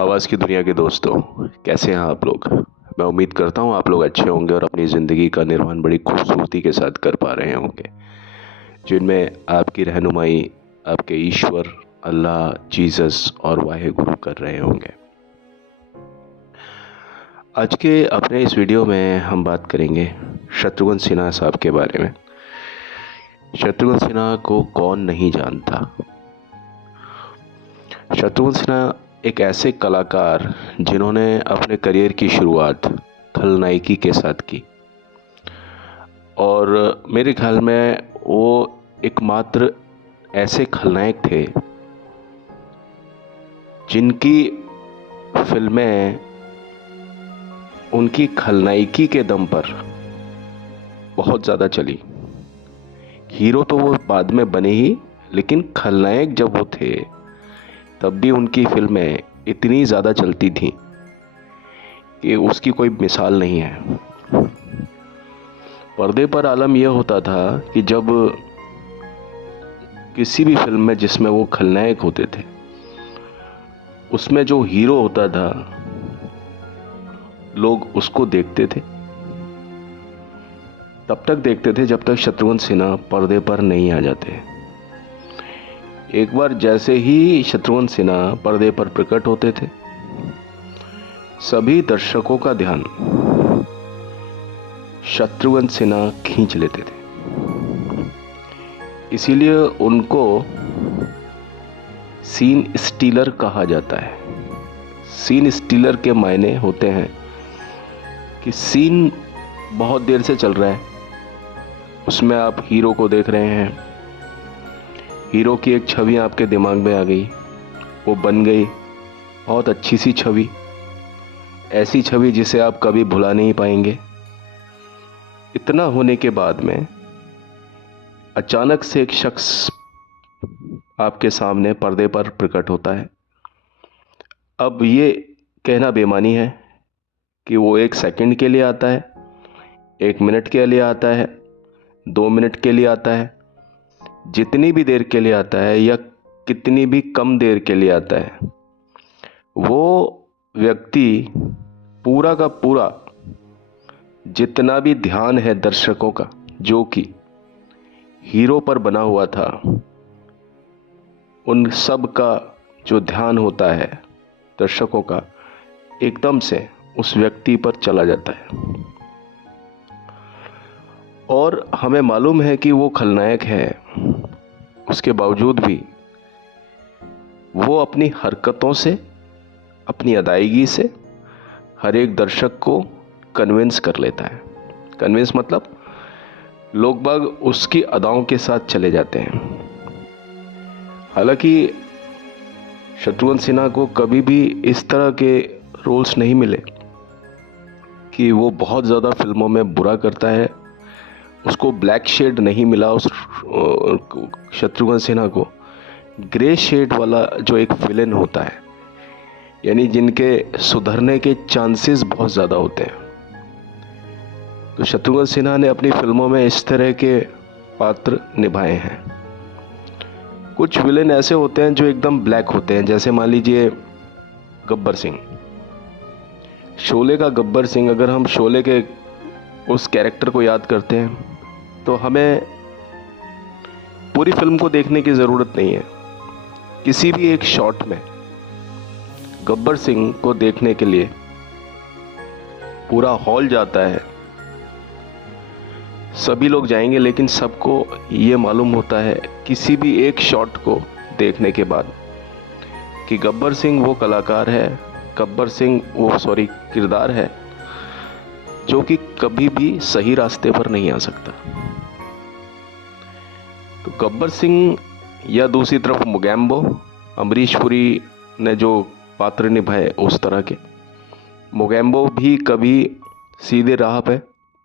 आवाज़ की दुनिया के दोस्तों, कैसे हैं आप लोग। मैं उम्मीद करता हूँ आप लोग अच्छे होंगे और अपनी ज़िंदगी का निर्वहन बड़ी खूबसूरती के साथ कर पा रहे होंगे, जिनमें आपकी रहनुमाई आपके ईश्वर अल्लाह, जीसस और वाहे गुरु कर रहे होंगे। आज के अपने इस वीडियो में हम बात करेंगे शत्रुघ्न सिन्हा साहब के बारे में। शत्रुघ्न सिन्हा को कौन नहीं जानता। शत्रुघ्न सिन्हा एक ऐसे कलाकार जिन्होंने अपने करियर की शुरुआत खलनायकी के साथ की और मेरे ख्याल में वो एकमात्र ऐसे खलनायक थे जिनकी फिल्में उनकी खलनायकी के दम पर बहुत ज़्यादा चली। हीरो तो वो बाद में बने ही, लेकिन खलनायक जब वो थे तब भी उनकी फिल्में इतनी ज़्यादा चलती थीं कि उसकी कोई मिसाल नहीं है। पर्दे पर आलम यह होता था कि जब किसी भी फिल्म में जिसमें वो खलनायक होते थे, उसमें जो हीरो होता था लोग उसको देखते थे, तब तक देखते थे जब तक शत्रुघ्न सिन्हा पर्दे पर नहीं आ जाते। एक बार जैसे ही शत्रुघ्न सिन्हा पर्दे पर प्रकट होते थे, सभी दर्शकों का ध्यान शत्रुघ्न सिन्हा खींच लेते थे। इसीलिए उनको सीन स्टीलर कहा जाता है। सीन स्टीलर के मायने होते हैं कि सीन बहुत देर से चल रहा है, उसमें आप हीरो को देख रहे हैं, हीरो की एक छवि आपके दिमाग में आ गई, वो बन गई बहुत अच्छी सी छवि, ऐसी छवि जिसे आप कभी भुला नहीं पाएंगे। इतना होने के बाद में अचानक से एक शख्स आपके सामने पर्दे पर प्रकट होता है। अब ये कहना बेमानी है कि वो 1 सेकंड के लिए आता है, 1 मिनट के लिए आता है, 2 मिनट के लिए आता है, जितनी भी देर के लिए आता है या कितनी भी कम देर के लिए आता है, वो व्यक्ति पूरा का पूरा जितना भी ध्यान है दर्शकों का जो कि हीरो पर बना हुआ था, उन सब का जो ध्यान होता है दर्शकों का, एकदम से उस व्यक्ति पर चला जाता है। और हमें मालूम है कि वो खलनायक है, उसके बावजूद भी वो अपनी हरकतों से, अपनी अदायगी से हर एक दर्शक को कन्विंस कर लेता है। कन्विंस मतलब लोग बाग उसकी अदाओं के साथ चले जाते हैं। हालांकि शत्रुघ्न सिन्हा को कभी भी इस तरह के रोल्स नहीं मिले कि वो बहुत ज़्यादा फिल्मों में बुरा करता है, उसको ब्लैक शेड नहीं मिला। उस शत्रुघ्न सिन्हा को ग्रे शेड वाला जो एक विलेन होता है, यानी जिनके सुधरने के चांसेस बहुत ज़्यादा होते हैं, तो शत्रुघ्न सिन्हा ने अपनी फिल्मों में इस तरह के पात्र निभाए हैं। कुछ विलेन ऐसे होते हैं जो एकदम ब्लैक होते हैं, जैसे मान लीजिए गब्बर सिंह, शोले का गब्बर सिंह। अगर हम शोले के उस कैरेक्टर को याद करते हैं तो हमें पूरी फिल्म को देखने की ज़रूरत नहीं है, किसी भी एक शॉट में गब्बर सिंह को देखने के लिए पूरा हॉल जाता है, सभी लोग जाएंगे, लेकिन सबको ये मालूम होता है किसी भी एक शॉट को देखने के बाद कि गब्बर सिंह वो कलाकार है, गब्बर सिंह वो किरदार है जो कि कभी भी सही रास्ते पर नहीं आ सकता। तो गब्बर सिंह या दूसरी तरफ मोगैम्बो, अमरीश पुरी ने जो पात्र निभाए उस तरह के, मोगैम्बो भी कभी सीधे राह पे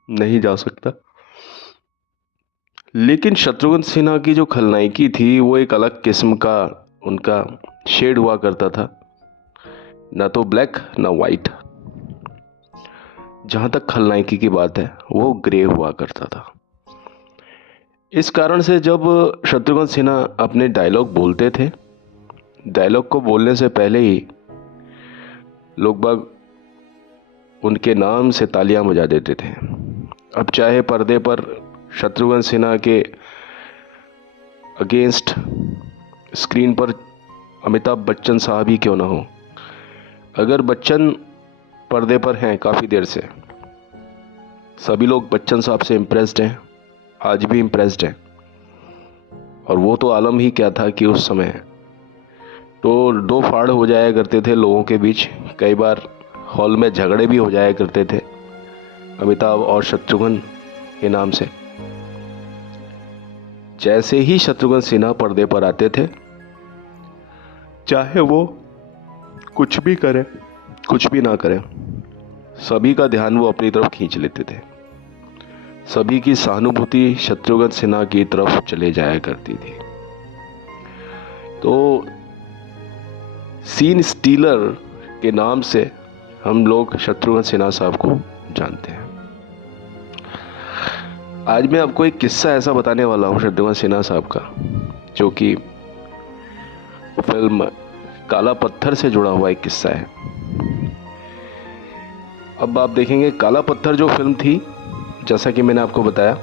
नहीं जा सकता। लेकिन शत्रुघ्न सिन्हा की जो खलनायकी थी वो एक अलग किस्म का उनका शेड हुआ करता था, ना तो ब्लैक ना वाइट। जहाँ तक खलनायकी की बात है वो ग्रे हुआ करता था। इस कारण से जब शत्रुघ्न सिन्हा अपने डायलॉग बोलते थे, डायलॉग को बोलने से पहले ही लोग बाग उनके नाम से तालियां बजा देते थे। अब चाहे पर्दे पर शत्रुघ्न सिन्हा के अगेंस्ट स्क्रीन पर अमिताभ बच्चन साहब ही क्यों ना हो, अगर बच्चन पर्दे पर हैं काफ़ी देर से, सभी लोग बच्चन साहब से इम्प्रेस्ड हैं, आज भी इम्प्रेस्ड हैं। और वो तो आलम ही क्या था कि उस समय तो दो फाड़ हो जाया करते थे लोगों के बीच, कई बार हॉल में झगड़े भी हो जाया करते थे अमिताभ और शत्रुघ्न के नाम से। जैसे ही शत्रुघ्न सिन्हा पर्दे पर आते थे, चाहे वो कुछ भी करें कुछ भी ना करें, सभी का ध्यान वो अपनी तरफ खींच लेते थे। सभी की सहानुभूति शत्रुघ्न सिन्हा की तरफ चले जाया करती थी। तो सीन स्टीलर के नाम से हम लोग शत्रुघ्न सिन्हा साहब को जानते हैं। आज मैं आपको एक किस्सा ऐसा बताने वाला हूं शत्रुघ्न सिन्हा साहब का, जो कि फिल्म काला पत्थर से जुड़ा हुआ एक किस्सा है। अब आप देखेंगे काला पत्थर जो फिल्म थी, जैसा कि मैंने आपको बताया,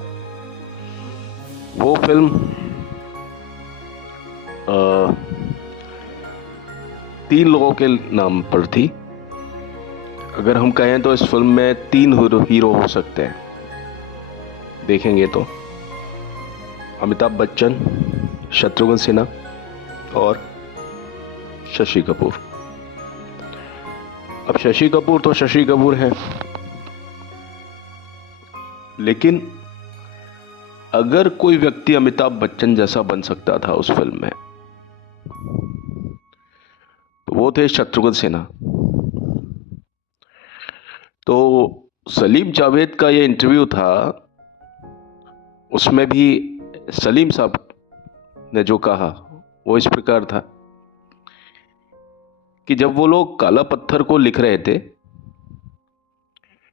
वो फिल्म 3 लोगों के नाम पर थी। अगर हम कहें तो इस फिल्म में 3 हीरो हो सकते हैं, देखेंगे तो अमिताभ बच्चन, शत्रुघ्न सिन्हा और शशि कपूर। अब शशि कपूर तो शशि कपूर हैं, लेकिन अगर कोई व्यक्ति अमिताभ बच्चन जैसा बन सकता था उस फिल्म में, तो वो थे शत्रुघ्न सिन्हा। तो सलीम जावेद का ये इंटरव्यू था, उसमें भी सलीम साहब ने जो कहा वो इस प्रकार था कि जब वो लोग काला पत्थर को लिख रहे थे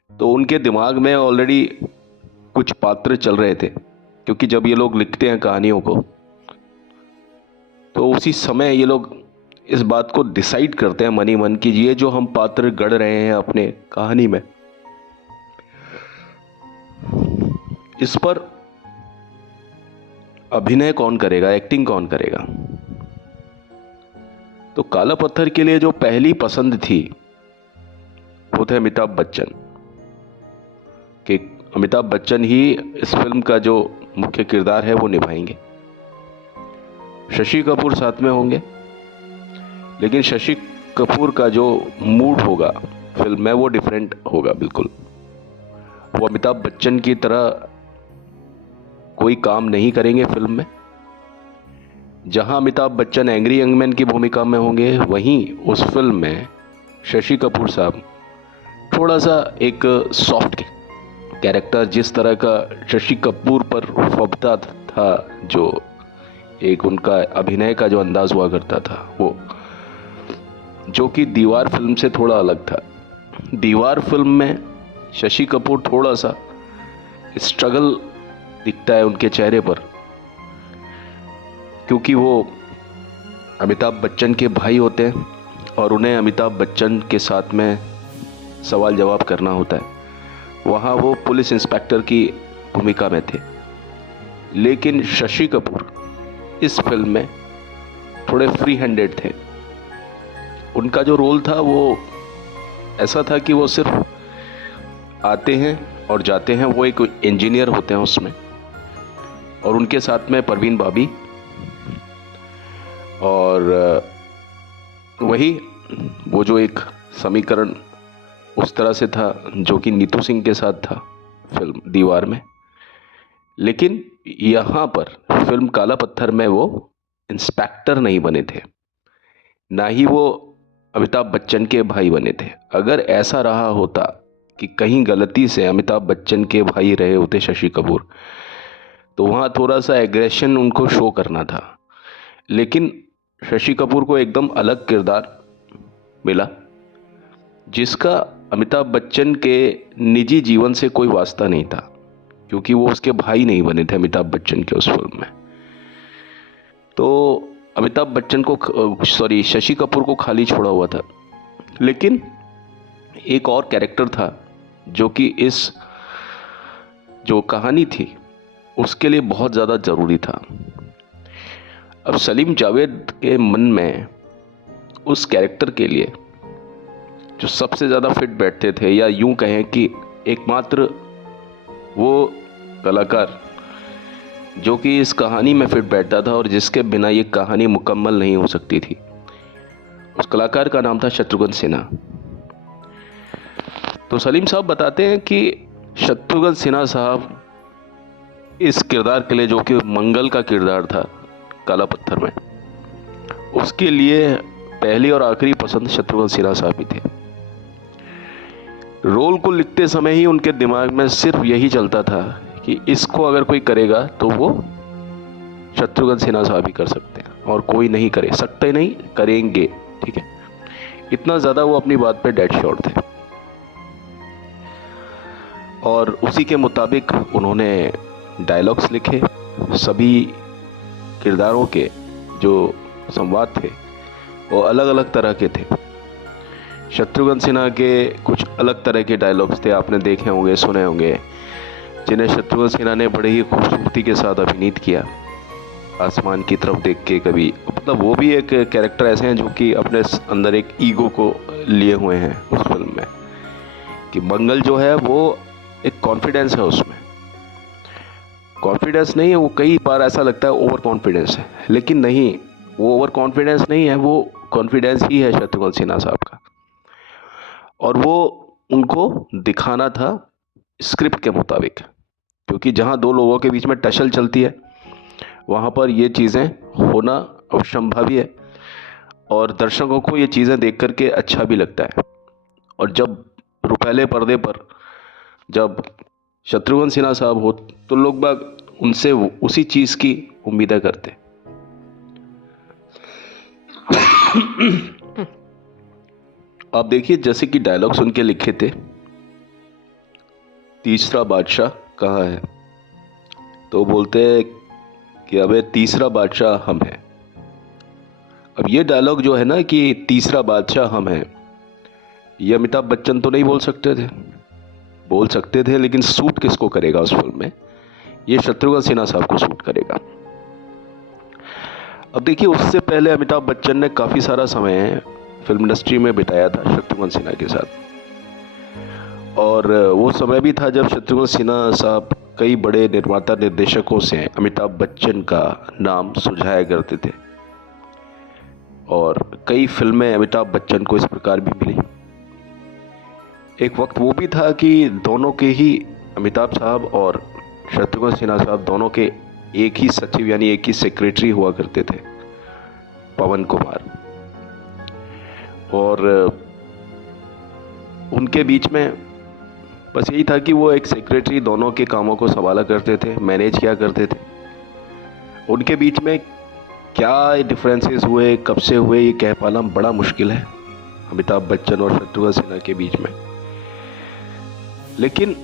तो उनके दिमाग में ऑलरेडी कुछ पात्र चल रहे थे, क्योंकि जब ये लोग लिखते हैं कहानियों को तो उसी समय ये लोग इस बात को डिसाइड करते हैं मन ही मन कि ये जो हम पात्र गढ़ रहे हैं अपने कहानी में, इस पर अभिनय कौन करेगा, एक्टिंग कौन करेगा। तो काला पत्थर के लिए जो पहली पसंद थी वो थे अमिताभ बच्चन, कि अमिताभ बच्चन ही इस फिल्म का जो मुख्य किरदार है वो निभाएंगे। शशि कपूर साथ में होंगे, लेकिन शशि कपूर का जो मूड होगा फिल्म में वो डिफरेंट होगा बिल्कुल। वो अमिताभ बच्चन की तरह कोई काम नहीं करेंगे फिल्म में। जहां Amitabh Bachchan angry young man की भूमिका में होंगे, वहीं उस फिल्म में शशि कपूर साहब थोड़ा सा एक सॉफ्ट कैरेक्टर, जिस तरह का शशि कपूर पर फबता था, जो एक उनका अभिनय का जो अंदाज हुआ करता था, वो जो कि दीवार फिल्म से थोड़ा अलग था। दीवार फिल्म में शशि कपूर थोड़ा सा स्ट्रगल दिखता है उनके चेहरे पर, क्योंकि वो अमिताभ बच्चन के भाई होते हैं और उन्हें अमिताभ बच्चन के साथ में सवाल जवाब करना होता है। वहाँ वो पुलिस इंस्पेक्टर की भूमिका में थे, लेकिन शशि कपूर इस फिल्म में थोड़े फ्री हैंडेड थे। उनका जो रोल था वो ऐसा था कि वो सिर्फ आते हैं और जाते हैं। वो एक इंजीनियर होते हैं उसमें, और उनके साथ में परवीन बाबी, और वही वो जो एक समीकरण उस तरह से था जो कि नीतू सिंह के साथ था फिल्म दीवार में। लेकिन यहाँ पर फिल्म काला पत्थर में वो इंस्पेक्टर नहीं बने थे, ना ही वो अमिताभ बच्चन के भाई बने थे। अगर ऐसा रहा होता कि कहीं गलती से अमिताभ बच्चन के भाई रहे होते शशि कपूर, तो वहाँ थोड़ा सा एग्रेशन उनको शो करना था। लेकिन शशि कपूर को एकदम अलग किरदार मिला, जिसका अमिताभ बच्चन के निजी जीवन से कोई वास्ता नहीं था, क्योंकि वो उसके भाई नहीं बने थे अमिताभ बच्चन के उस फिल्म में। तो अमिताभ बच्चन को शशि कपूर को खाली छोड़ा हुआ था। लेकिन एक और कैरेक्टर था जो कि इस जो कहानी थी उसके लिए बहुत ज़्यादा ज़रूरी था। अब सलीम जावेद के मन में उस कैरेक्टर के लिए जो सबसे ज़्यादा फिट बैठते थे, या यूं कहें कि एकमात्र वो कलाकार जो कि इस कहानी में फिट बैठता था और जिसके बिना ये कहानी मुकम्मल नहीं हो सकती थी, उस कलाकार का नाम था शत्रुघ्न सिन्हा। तो सलीम साहब बताते हैं कि शत्रुघ्न सिन्हा साहब इस किरदार के लिए, जो कि मंगल का किरदार था काला पत्थर में, उसके लिए पहली और आखिरी पसंद शत्रुघ्न सिन्हा साहब ही थे। रोल को लिखते समय ही उनके दिमाग में सिर्फ यही चलता था कि इसको अगर कोई करेगा तो वो शत्रुघ्न सिन्हा साहब ही कर सकते हैं और कोई नहीं करे सकते, नहीं करेंगे, ठीक है। इतना ज़्यादा वो अपनी बात पे डेड श्योर थे और उसी के मुताबिक उन्होंने डायलॉग्स लिखे। सभी किरदारों के जो संवाद थे वो अलग अलग तरह के थे। शत्रुघ्न सिन्हा के कुछ अलग तरह के डायलॉग्स थे, आपने देखे होंगे, सुने होंगे, जिन्हें शत्रुघ्न सिन्हा ने बड़े ही खूबसूरती के साथ अभिनीत किया। आसमान की तरफ देख के कभी, मतलब वो भी एक कैरेक्टर ऐसे हैं जो कि अपने अंदर एक ईगो को लिए हुए हैं उस फिल्म में, कि मंगल जो है वो एक कॉन्फिडेंस है, उसमें कॉन्फिडेंस नहीं है, वो कई बार ऐसा लगता है ओवर कॉन्फिडेंस है, लेकिन नहीं, वो ओवर कॉन्फिडेंस नहीं है, वो कॉन्फिडेंस ही है शत्रुघ्न सिन्हा साहब का। और वो उनको दिखाना था स्क्रिप्ट के मुताबिक, क्योंकि जहाँ दो लोगों के बीच में टसल चलती है वहाँ पर ये चीज़ें होना असंभव है और दर्शकों को ये चीज़ें देख करके अच्छा भी लगता है। और जब रुपहले पर्दे पर जब शत्रुघ्न सिन्हा साहब हो तो लोग बाग उनसे उसी चीज़ की उम्मीदें करते। आप देखिए, जैसे कि डायलॉग्स उनके लिखे थे, तीसरा बादशाह कहाँ है, तो बोलते हैं कि अबे तीसरा बादशाह हम हैं। अब ये डायलॉग जो है ना कि तीसरा बादशाह हम हैं, ये अमिताभ बच्चन तो नहीं बोल सकते थे, बोल सकते थे, लेकिन सूट किसको करेगा उस फिल्म में, ये शत्रुघ्न सिन्हा साहब को सूट करेगा। अब देखिए, उससे पहले अमिताभ बच्चन ने काफ़ी सारा समय फिल्म इंडस्ट्री में बिताया था शत्रुघ्न सिन्हा के साथ, और वो समय भी था जब शत्रुघ्न सिन्हा साहब कई बड़े निर्माता निर्देशकों से अमिताभ बच्चन का नाम सुझाया करते थे और कई फिल्में अमिताभ बच्चन को इस प्रकार भी मिली। एक वक्त वो भी था कि दोनों के ही, अमिताभ साहब और शत्रुघ्न सिन्हा साहब दोनों के एक ही सचिव यानी एक ही सेक्रेटरी हुआ करते थे, पवन कुमार, और उनके बीच में बस यही था कि वो एक सेक्रेटरी दोनों के कामों को संभाला करते थे, मैनेज किया करते थे। उनके बीच में क्या डिफरेंसेस हुए, कब से हुए, ये कह पाना बड़ा मुश्किल है अमिताभ बच्चन और शत्रुघ्न सिन्हा के बीच में। लेकिन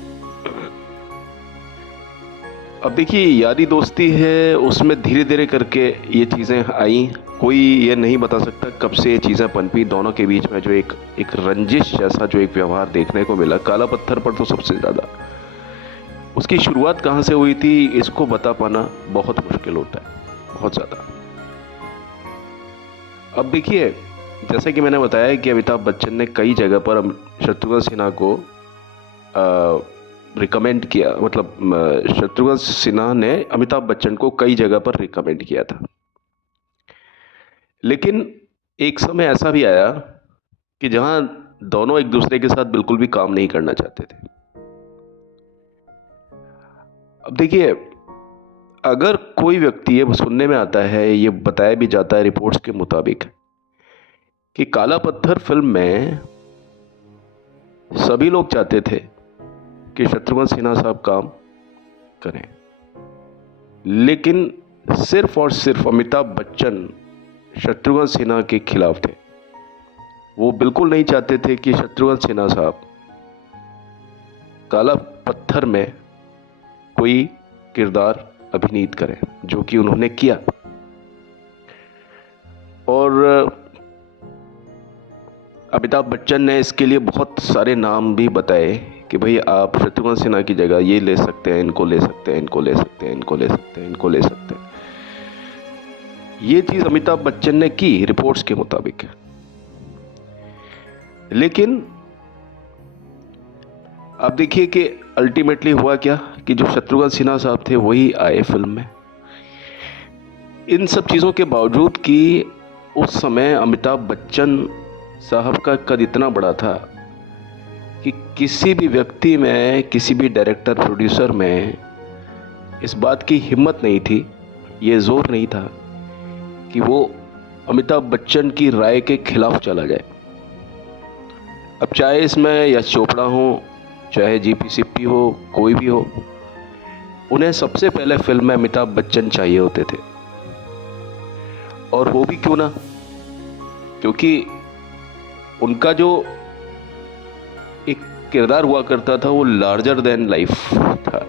अब देखिए, यारी दोस्ती है, उसमें धीरे धीरे करके ये चीज़ें आई। कोई ये नहीं बता सकता कब से ये चीज़ें पनपी दोनों के बीच में, जो एक रंजिश जैसा जो एक व्यवहार देखने को मिला काला पत्थर पर, तो सबसे ज़्यादा उसकी शुरुआत कहाँ से हुई थी इसको बता पाना बहुत मुश्किल होता है, बहुत ज़्यादा। अब देखिए, जैसे कि मैंने बताया कि अमिताभ बच्चन ने कई जगह पर शत्रुघ्न सिन्हा को रिकमेंड किया, मतलब शत्रुघ्न सिन्हा ने अमिताभ बच्चन को कई जगह पर रिकमेंड किया था। लेकिन एक समय ऐसा भी आया कि जहां दोनों एक दूसरे के साथ बिल्कुल भी काम नहीं करना चाहते थे। अब देखिए, अगर कोई व्यक्ति, ये सुनने में आता है, ये बताया भी जाता है रिपोर्ट्स के मुताबिक, कि काला पत्थर फिल्म में सभी लोग चाहते थे कि शत्रुघ्न सिन्हा साहब काम करें, लेकिन सिर्फ और सिर्फ अमिताभ बच्चन शत्रुघ्न सिन्हा के खिलाफ थे। वो बिल्कुल नहीं चाहते थे कि शत्रुघ्न सिन्हा साहब काला पत्थर में कोई किरदार अभिनीत करें, जो कि उन्होंने किया। और अमिताभ बच्चन ने इसके लिए बहुत सारे नाम भी बताए कि भाई आप शत्रुघ्न सिन्हा की जगह ये ले सकते हैं, इनको ले सकते हैं, इनको ले सकते हैं, इनको ले सकते हैं, इनको ले सकते हैं। ये चीज़ अमिताभ बच्चन ने की रिपोर्ट्स के मुताबिक। लेकिन आप देखिए कि अल्टीमेटली हुआ क्या कि जो शत्रुघ्न सिन्हा साहब थे वही आए फिल्म में। इन सब चीज़ों के बावजूद कि उस समय अमिताभ बच्चन साहब का कद इतना बड़ा था कि किसी भी व्यक्ति में, किसी भी डायरेक्टर प्रोड्यूसर में इस बात की हिम्मत नहीं थी, ये जोर नहीं था कि वो अमिताभ बच्चन की राय के खिलाफ चला जाए। अब चाहे इसमें यश चोपड़ा हो, चाहे जीपी सिप्पी हो, कोई भी हो, उन्हें सबसे पहले फिल्म में अमिताभ बच्चन चाहिए होते थे। और वो भी क्यों ना, क्योंकि उनका जो एक किरदार हुआ करता था वो लार्जर देन लाइफ था।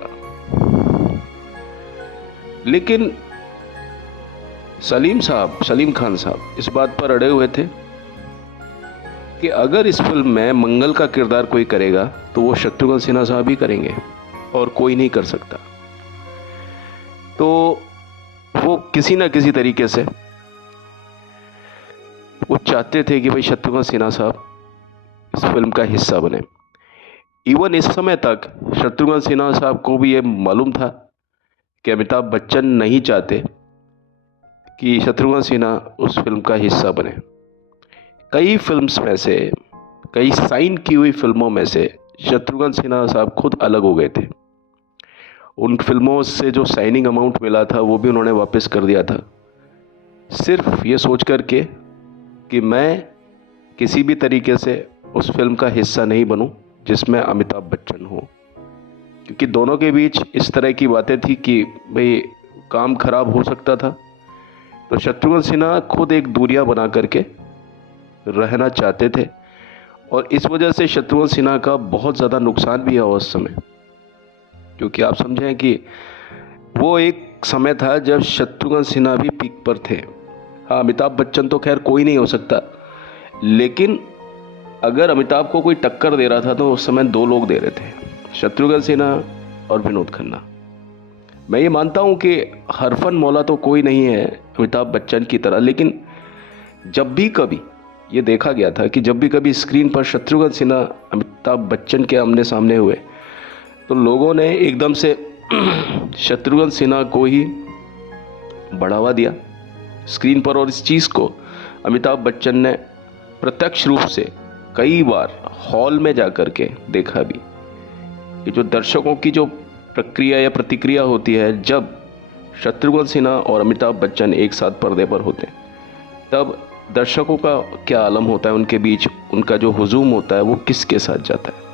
लेकिन सलीम खान साहब इस बात पर अड़े हुए थे कि अगर इस फिल्म में मंगल का किरदार कोई करेगा तो वो शत्रुघ्न सिन्हा साहब ही करेंगे और कोई नहीं कर सकता। तो वो किसी ना किसी तरीके से वो चाहते थे कि भाई शत्रुघ्न सिन्हा साहब इस फिल्म का हिस्सा बने। इवन इस समय तक शत्रुघ्न सिन्हा साहब को भी ये मालूम था कि अमिताभ बच्चन नहीं चाहते कि शत्रुघ्न सिन्हा उस फिल्म का हिस्सा बने। कई फिल्म्स में से, कई साइन की हुई फिल्मों में से शत्रुघ्न सिन्हा साहब खुद अलग हो गए थे। उन फिल्मों से जो साइनिंग अमाउंट मिला था वो भी उन्होंने वापस कर दिया था, सिर्फ ये सोच करके कि मैं किसी भी तरीके से उस फिल्म का हिस्सा नहीं बनूं जिसमें अमिताभ बच्चन हो। क्योंकि दोनों के बीच इस तरह की बातें थी कि भाई काम खराब हो सकता था। तो शत्रुघ्न सिन्हा खुद एक दूरियां बना करके रहना चाहते थे और इस वजह से शत्रुघ्न सिन्हा का बहुत ज़्यादा नुकसान भी हुआ उस समय। क्योंकि आप समझें कि वो एक समय था जब शत्रुघ्न सिन्हा भी पीक पर थे। हाँ, अमिताभ बच्चन तो खैर कोई नहीं हो सकता, लेकिन अगर अमिताभ को कोई टक्कर दे रहा था तो उस समय दो लोग दे रहे थे, शत्रुघ्न सिन्हा और विनोद खन्ना। मैं ये मानता हूँ कि हरफन मौला तो कोई नहीं है अमिताभ बच्चन की तरह, लेकिन जब भी कभी ये देखा गया था कि जब भी कभी स्क्रीन पर शत्रुघ्न सिन्हा अमिताभ बच्चन के आमने सामने हुए तो लोगों ने एकदम से शत्रुघ्न सिन्हा को ही बढ़ावा दिया स्क्रीन पर। और इस चीज़ को अमिताभ बच्चन ने प्रत्यक्ष रूप से कई बार हॉल में जा कर के देखा भी कि जो दर्शकों की जो प्रक्रिया या प्रतिक्रिया होती है जब शत्रुघ्न सिन्हा और अमिताभ बच्चन एक साथ पर्दे पर होते हैं, तब दर्शकों का क्या आलम होता है, उनके बीच उनका जो हुजूम होता है वो किसके साथ जाता है।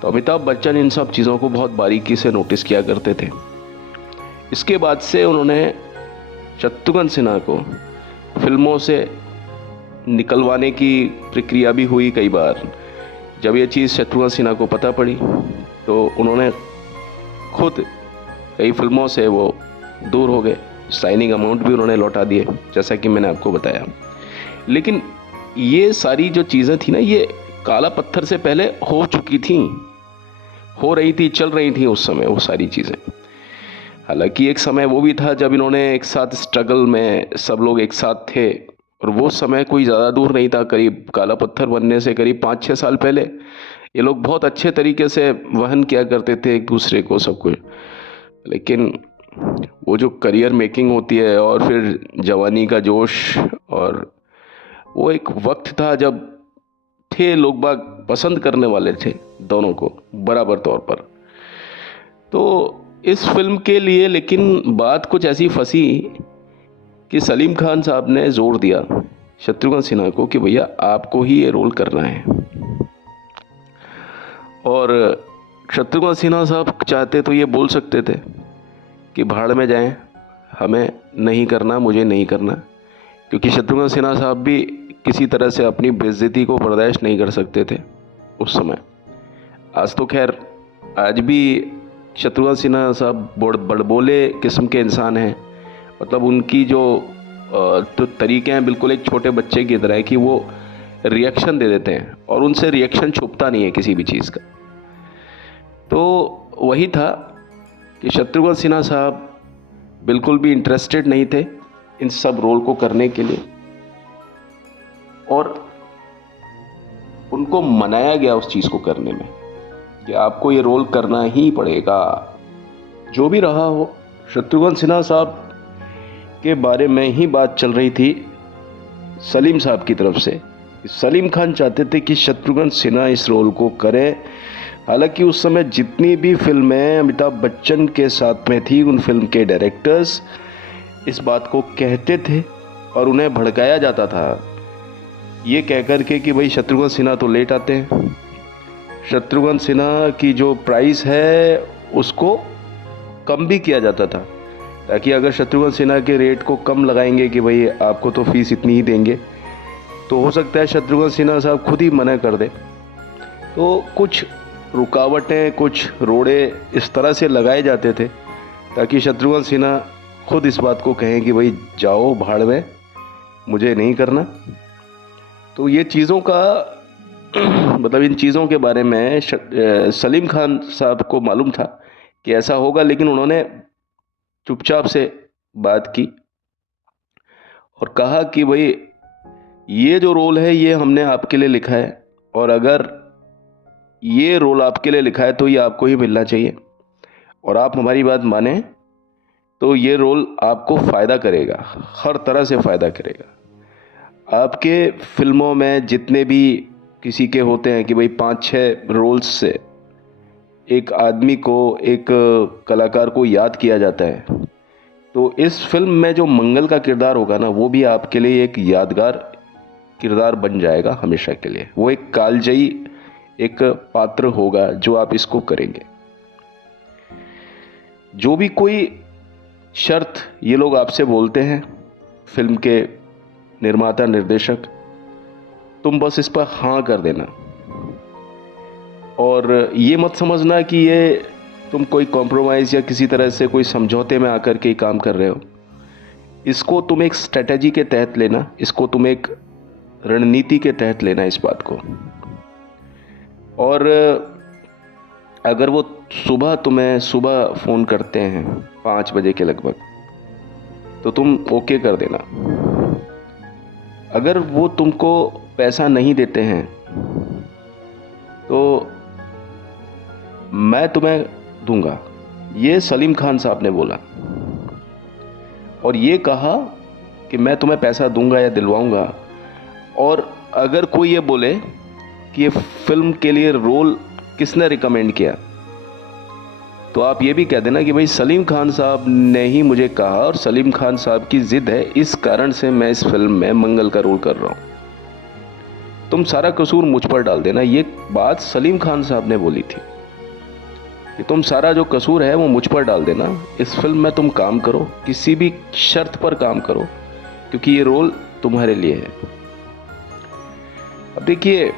तो अमिताभ बच्चन इन सब चीज़ों को बहुत बारीकी से नोटिस किया करते थे। इसके बाद से उन्होंने शत्रुघ्न सिन्हा को फिल्मों से निकलवाने की प्रक्रिया भी हुई कई बार। जब ये चीज़ शत्रुघ्न सिन्हा को पता पड़ी तो उन्होंने खुद कई फिल्मों से वो दूर हो गए, साइनिंग अमाउंट भी उन्होंने लौटा दिए, जैसा कि मैंने आपको बताया। लेकिन ये सारी जो चीज़ें थी ना, ये काला पत्थर से पहले हो चुकी थी, हो रही थी, चल रही थी उस समय वो सारी चीज़ें। हालांकि एक समय वो भी था जब इन्होंने एक साथ स्ट्रगल में सब लोग एक साथ थे, और वो समय कोई ज़्यादा दूर नहीं था, करीब काला पत्थर बनने से करीब 5-6 साल पहले ये लोग बहुत अच्छे तरीके से वहन किया करते थे एक दूसरे को, सब कुछ। लेकिन वो जो करियर मेकिंग होती है और फिर जवानी का जोश, और वो एक वक्त था जब थे लोग बाग पसंद करने वाले थे दोनों को बराबर तौर पर। तो इस फिल्म के लिए लेकिन बात कुछ ऐसी फंसी कि सलीम खान साहब ने जोर दिया शत्रुघ्न सिन्हा को कि भैया आपको ही ये रोल करना है। और शत्रुघ्न सिन्हा साहब चाहते तो ये बोल सकते थे कि भाड़ में जाएं, हमें नहीं करना, मुझे नहीं करना, क्योंकि शत्रुघ्न सिन्हा साहब भी किसी तरह से अपनी बेइज्जती को बर्दाश्त नहीं कर सकते थे उस समय। आज तो खैर आज भी शत्रुघ्न सिन्हा साहब बड़बोले किस्म के इंसान हैं। मतलब उनकी जो तरीके हैं बिल्कुल एक छोटे बच्चे की तरह है कि वो रिएक्शन दे देते हैं और उनसे रिएक्शन छुपता नहीं है किसी भी चीज़ का। तो वही था कि शत्रुघ्न सिन्हा साहब बिल्कुल भी इंटरेस्टेड नहीं थे इन सब रोल को करने के लिए, और उनको मनाया गया उस चीज़ को करने में कि आपको ये रोल करना ही पड़ेगा। जो भी रहा हो, शत्रुघ्न सिन्हा साहब के बारे में ही बात चल रही थी सलीम साहब की तरफ से। सलीम खान चाहते थे कि शत्रुघ्न सिन्हा इस रोल को करें। हालांकि उस समय जितनी भी फिल्में अमिताभ बच्चन के साथ में थी, उन फिल्म के डायरेक्टर्स इस बात को कहते थे और उन्हें भड़काया जाता था ये कहकर के कि भाई शत्रुघ्न सिन्हा तो लेट आते हैं, शत्रुघ्न सिन्हा की जो प्राइस है उसको कम भी किया जाता था, ताकि अगर शत्रुघ्न सिन्हा के रेट को कम लगाएंगे कि भाई आपको तो फीस इतनी ही देंगे, तो हो सकता है शत्रुघ्न सिन्हा साहब खुद ही मना कर दे। तो कुछ रुकावटें, कुछ रोड़े इस तरह से लगाए जाते थे ताकि शत्रुघ्न सिन्हा खुद इस बात को कहें कि भाई जाओ भाड़ में, मुझे नहीं करना। तो ये चीज़ों का मतलब इन चीज़ों के बारे में सलीम खान साहब को मालूम था कि ऐसा होगा, लेकिन उन्होंने चुपचाप से बात की और कहा कि भाई ये जो रोल है ये हमने आपके लिए लिखा है, और अगर ये रोल आपके लिए लिखा है तो ये आपको ही मिलना चाहिए, और आप हमारी बात माने तो ये रोल आपको फ़ायदा करेगा, हर तरह से फ़ायदा करेगा। आपके फिल्मों में जितने भी किसी के होते हैं कि भाई 5-6 रोल्स से एक आदमी को, एक कलाकार को याद किया जाता है, तो इस फिल्म में जो मंगल का किरदार होगा ना, वो भी आपके लिए एक यादगार किरदार बन जाएगा हमेशा के लिए। वो एक कालजयी एक पात्र होगा जो आप इसको करेंगे। जो भी कोई शर्त ये लोग आपसे बोलते हैं, फिल्म के निर्माता निर्देशक, तुम बस इस पर हाँ कर देना, और ये मत समझना कि ये तुम कोई कॉम्प्रोमाइज़ या किसी तरह से कोई समझौते में आकर के काम कर रहे हो। इसको तुम एक स्ट्रेटजी के तहत लेना, इसको तुम एक रणनीति के तहत लेना इस बात को। और अगर वो तुम्हें सुबह फ़ोन करते हैं 5 बजे के लगभग, तो तुम ओके कर देना। अगर वो तुमको पैसा नहीं देते हैं तो मैं तुम्हें दूंगा, ये सलीम खान साहब ने बोला, और ये कहा कि मैं तुम्हें पैसा दूंगा या दिलवाऊंगा। और अगर कोई ये बोले कि ये फिल्म के लिए रोल किसने रिकमेंड किया, तो आप ये भी कह देना कि भाई सलीम खान साहब ने ही मुझे कहा, और सलीम खान साहब की ज़िद है, इस कारण से मैं इस फिल्म में मंगल का रोल कर रहा हूँ। तुम सारा कसूर मुझ पर डाल देना। ये बात सलीम खान साहब ने बोली थी कि तुम सारा जो कसूर है वो मुझ पर डाल देना, इस फिल्म में तुम काम करो, किसी भी शर्त पर काम करो, क्योंकि ये रोल तुम्हारे लिए है। अब देखिए,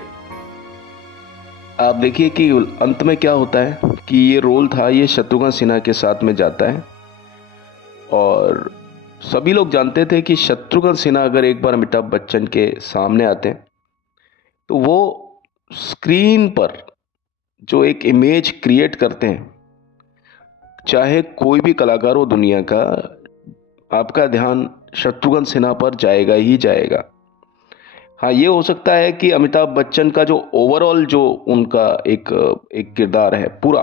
आप देखिए कि अंत में क्या होता है कि ये रोल था, ये शत्रुघ्न सिन्हा के साथ में जाता है, और सभी लोग जानते थे कि शत्रुघ्न सिन्हा अगर एक बार अमिताभ बच्चन के सामने आते हैं तो वो स्क्रीन पर जो एक इमेज क्रिएट करते हैं, चाहे कोई भी कलाकार हो दुनिया का, आपका ध्यान शत्रुघ्न सिन्हा पर जाएगा ही जाएगा। हाँ, ये हो सकता है कि अमिताभ बच्चन का जो ओवरऑल जो उनका एक किरदार है पूरा,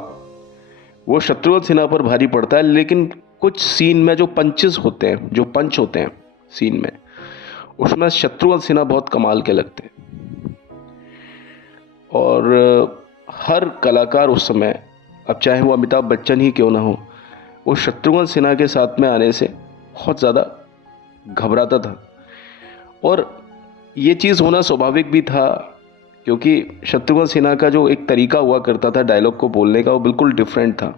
वो शत्रुघ्न सिन्हा पर भारी पड़ता है, लेकिन कुछ सीन में जो पंचेस होते हैं, जो पंच होते हैं सीन में, उसमें शत्रुघ्न सिन्हा बहुत कमाल के लगते हैं। और हर कलाकार उस समय, अब चाहे वो अमिताभ बच्चन ही क्यों ना हो, वो शत्रुघ्न सिन्हा के साथ में आने से बहुत ज़्यादा घबराता था। और ये चीज़ होना स्वाभाविक भी था, क्योंकि शत्रुघ्न सिन्हा का जो एक तरीका हुआ करता था डायलॉग को बोलने का, वो बिल्कुल डिफरेंट था।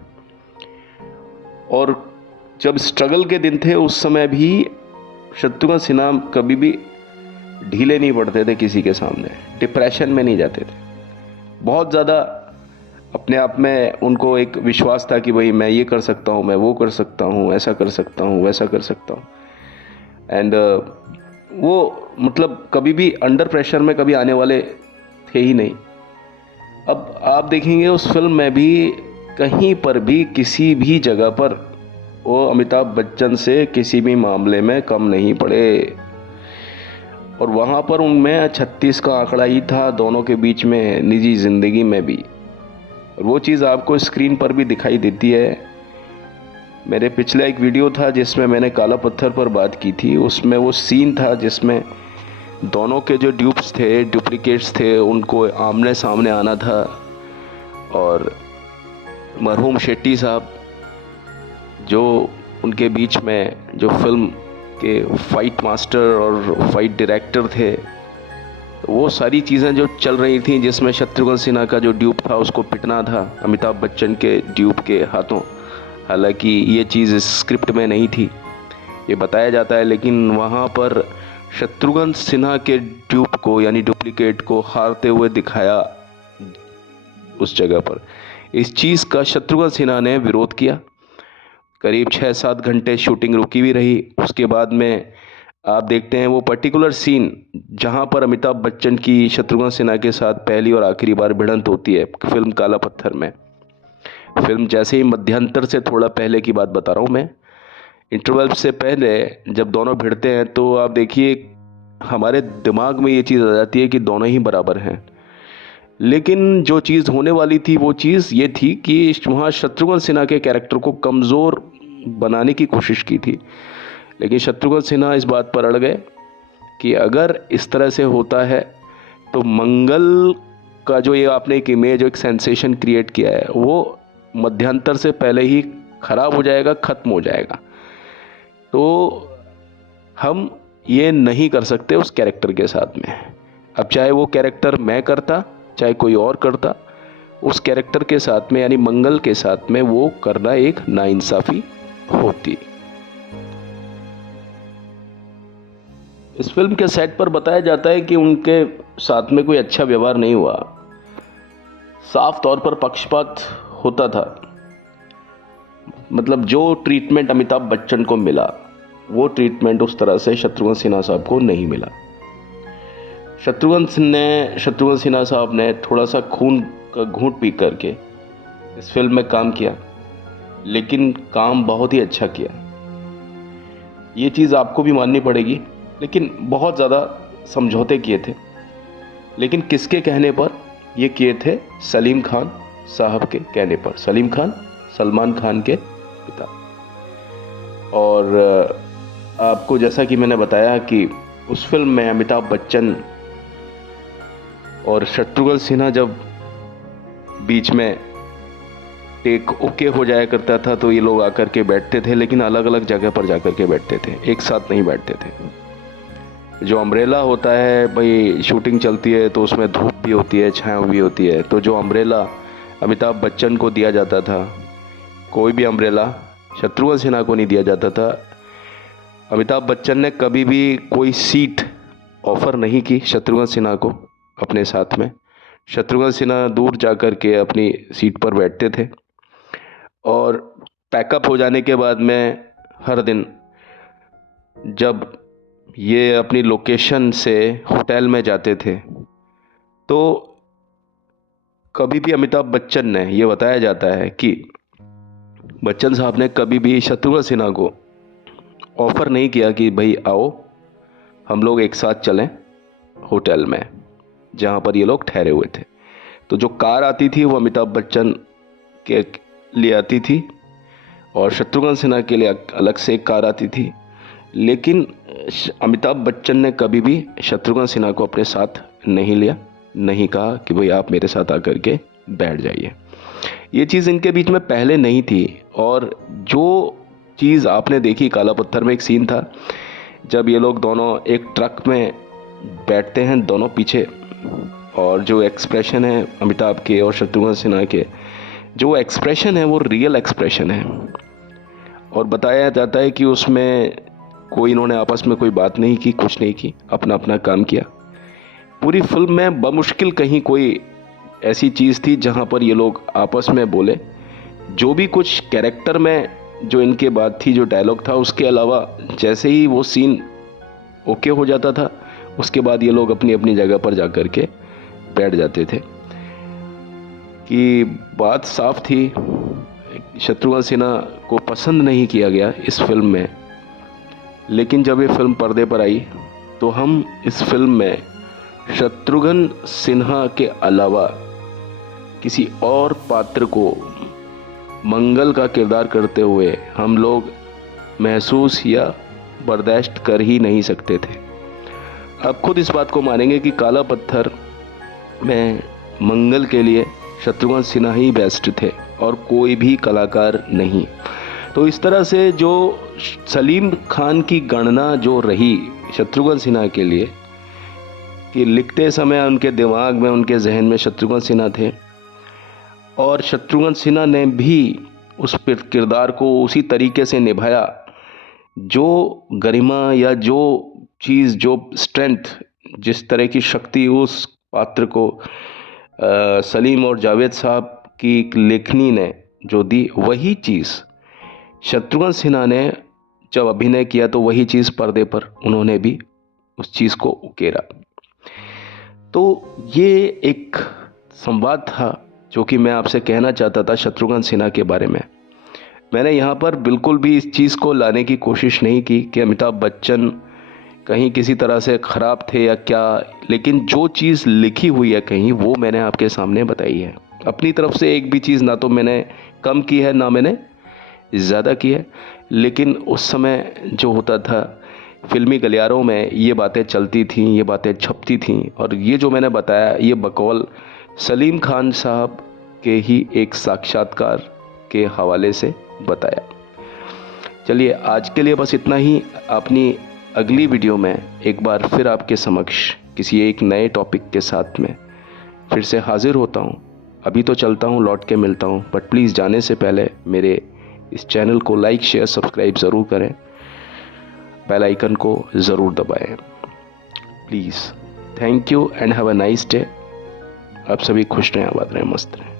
और जब स्ट्रगल के दिन थे उस समय भी शत्रुघ्न सिन्हा कभी भी ढीले नहीं पड़ते थे किसी के सामने, डिप्रेशन में नहीं जाते थे। बहुत ज़्यादा अपने आप में उनको एक विश्वास था कि भाई मैं ये कर सकता हूँ, मैं वो कर सकता हूँ, ऐसा कर सकता हूँ, वैसा कर सकता हूँ। एंड वो मतलब कभी भी अंडर प्रेशर में कभी आने वाले थे ही नहीं। अब आप देखेंगे उस फिल्म में भी कहीं पर भी किसी भी जगह पर वो अमिताभ बच्चन से किसी भी मामले में कम नहीं पड़े। और वहाँ पर उनमें 36 का आंकड़ा ही था दोनों के बीच में, निजी ज़िंदगी में भी। और वो चीज़ आपको स्क्रीन पर भी दिखाई देती है। मेरे पिछला एक वीडियो था जिसमें मैंने काला पत्थर पर बात की थी, उसमें वो सीन था जिसमें दोनों के जो ड्यूप्स थे, डुप्लीकेट्स थे, उनको आमने सामने आना था। और मरहूम शेट्टी साहब जो उनके बीच में जो फिल्म के फाइट मास्टर और फाइट डायरेक्टर थे, तो वो सारी चीज़ें जो चल रही थी जिसमें शत्रुघ्न सिन्हा का जो ड्यूप था उसको पिटना था अमिताभ बच्चन के ड्यूप के हाथों। हालांकि ये चीज़ स्क्रिप्ट में नहीं थी, ये बताया जाता है, लेकिन वहाँ पर शत्रुघ्न सिन्हा के ड्यूप को यानी डुप्लीकेट को हारते हुए दिखाया उस जगह पर। इस चीज़ का शत्रुघ्न सिन्हा ने विरोध किया। करीब 6-7 घंटे शूटिंग रुकी भी रही। उसके बाद में आप देखते हैं वो पर्टिकुलर सीन जहां पर अमिताभ बच्चन की शत्रुघ्न सिन्हा के साथ पहली और आखिरी बार भिड़ंत होती है फिल्म काला पत्थर में। फिल्म जैसे ही मध्यांतर से थोड़ा पहले की बात बता रहा हूँ मैं, इंटरवल से पहले जब दोनों भिड़ते हैं तो आप देखिए हमारे दिमाग में ये चीज़ आ जाती है कि दोनों ही बराबर हैं। लेकिन जो चीज़ होने वाली थी वो चीज़ ये थी कि वहाँ शत्रुघ्न सिन्हा के कैरेक्टर को कमज़ोर बनाने की कोशिश की थी। लेकिन शत्रुघ्न सिन्हा इस बात पर अड़ गए कि अगर इस तरह से होता है तो मंगल का जो ये आपने एक इमेज, एक सेंसेशन क्रिएट किया है, वो मध्यांतर से पहले ही ख़राब हो जाएगा, ख़त्म हो जाएगा। तो हम ये नहीं कर सकते उस कैरेक्टर के साथ में। अब चाहे वो कैरेक्टर मैं करता, चाहे कोई और करता, उस कैरेक्टर के साथ में यानी मंगल के साथ में वो करना एक नाइंसाफ़ी होती। इस फिल्म के सेट पर बताया जाता है कि उनके साथ में कोई अच्छा व्यवहार नहीं हुआ, साफ तौर पर पक्षपात होता था। मतलब जो ट्रीटमेंट अमिताभ बच्चन को मिला वो ट्रीटमेंट उस तरह से शत्रुघ्न सिन्हा साहब को नहीं मिला। शत्रुघ्न सिन्हा साहब ने थोड़ा सा खून का घूंट पी करके इस फिल्म में काम किया, लेकिन काम बहुत ही अच्छा किया, ये चीज़ आपको भी माननी पड़ेगी। लेकिन बहुत ज़्यादा समझौते किए थे, लेकिन किसके कहने पर ये किए थे? सलीम खान साहब के कहने पर। सलीम खान सलमान खान के पिता। और आपको जैसा कि मैंने बताया कि उस फिल्म में अमिताभ बच्चन और शत्रुघ्न सिन्हा जब बीच में टेक ओके हो जाया करता था तो ये लोग आकर के बैठते थे, लेकिन अलग अलग जगह पर जाकर के बैठते थे, एक साथ नहीं बैठते थे। जो अम्ब्रेला होता है भाई, शूटिंग चलती है तो उसमें धूप भी होती है, छाँव भी होती है, तो जो अम्ब्रेला अमिताभ बच्चन को दिया जाता था, कोई भी अम्ब्रेला शत्रुघ्न सिन्हा को नहीं दिया जाता था। अमिताभ बच्चन ने कभी भी कोई सीट ऑफ़र नहीं की शत्रुघ्न सिन्हा को अपने साथ में। शत्रुघ्न सिन्हा दूर जाकर के अपनी सीट पर बैठते थे और पैकअप हो जाने के बाद में हर दिन जब ये अपनी लोकेशन से होटल में जाते थे तो कभी भी अमिताभ बच्चन ने, ये बताया जाता है कि बच्चन साहब ने कभी भी शत्रुघ्न सिन्हा को ऑफ़र नहीं किया कि भाई आओ हम लोग एक साथ चलें होटल में जहाँ पर ये लोग ठहरे हुए थे। तो जो कार आती थी वो अमिताभ बच्चन के लिए आती थी और शत्रुघ्न सिन्हा के लिए अलग से एक कार आती थी। लेकिन अमिताभ बच्चन ने कभी भी शत्रुघ्न सिन्हा को अपने साथ नहीं लिया, नहीं कहा कि भाई आप मेरे साथ आकर के बैठ जाइए। ये चीज़ इनके बीच में पहले नहीं थी। और जो चीज़ आपने देखी काला पत्थर में, एक सीन था जब ये लोग दोनों एक ट्रक में बैठते हैं दोनों पीछे, और जो एक्सप्रेशन है अमिताभ के और शत्रुघ्न सिन्हा के, जो एक्सप्रेशन है वो रियल एक्सप्रेशन है। और बताया जाता है कि उसमें कोई इन्होंने आपस में कोई बात नहीं की, कुछ नहीं की, अपना अपना काम किया। पूरी फिल्म में बमुश्किल कहीं कोई ऐसी चीज़ थी जहाँ पर ये लोग आपस में बोले। जो भी कुछ कैरेक्टर में जो इनके बात थी, जो डायलॉग था, उसके अलावा जैसे ही वो सीन ओके हो जाता था, उसके बाद ये लोग अपनी अपनी जगह पर जाकर के बैठ जाते थे। कि बात साफ थी, शत्रुघ्न सिन्हा को पसंद नहीं किया गया इस फिल्म में, लेकिन जब ये फिल्म पर्दे पर आई तो हम इस फिल्म में शत्रुघ्न सिन्हा के अलावा किसी और पात्र को मंगल का किरदार करते हुए हम लोग महसूस या बर्दाश्त कर ही नहीं सकते थे। आप खुद इस बात को मानेंगे कि काला पत्थर में मंगल के लिए शत्रुघ्न सिन्हा ही बेस्ट थे और कोई भी कलाकार नहीं। तो इस तरह से जो सलीम खान की गणना जो रही शत्रुघ्न सिन्हा के लिए, कि लिखते समय उनके दिमाग में, उनके जहन में शत्रुघ्न सिन्हा थे, और शत्रुघ्न सिन्हा ने भी उस किरदार को उसी तरीके से निभाया जो गरिमा या जो चीज़, जो स्ट्रेंथ, जिस तरह की शक्ति उस पात्र को सलीम और जावेद साहब की लेखनी ने जो दी, वही चीज़ शत्रुघ्न सिन्हा ने जब अभिनय किया तो वही चीज़ पर्दे पर उन्होंने भी उस चीज़ को उकेरा। तो ये एक संवाद था जो कि मैं आपसे कहना चाहता था शत्रुघ्न सिन्हा के बारे में। मैंने यहाँ पर बिल्कुल भी इस चीज़ को लाने की कोशिश नहीं की कि अमिताभ बच्चन कहीं किसी तरह से ख़राब थे या क्या, लेकिन जो चीज़ लिखी हुई है कहीं, वो मैंने आपके सामने बताई है। अपनी तरफ से एक भी चीज़ ना तो मैंने कम की है ना मैंने ज़्यादा की है, लेकिन उस समय जो होता था फिल्मी गलियारों में ये बातें चलती थीं, ये बातें छपती थीं, और ये जो मैंने बताया ये बकौल सलीम खान साहब के ही एक साक्षात्कार के हवाले से बताया। चलिए आज के लिए बस इतना ही। अपनी अगली वीडियो में एक बार फिर आपके समक्ष किसी एक नए टॉपिक के साथ में फिर से हाजिर होता हूँ। अभी तो चलता हूँ, लौट के मिलता हूँ, बट प्लीज़ जाने से पहले मेरे इस चैनल को लाइक शेयर सब्सक्राइब ज़रूर करें, बेल आइकन को ज़रूर दबाएं please. Thank you and have a nice day. आप सभी खुश रहें, आबाद रहें, मस्त रहें।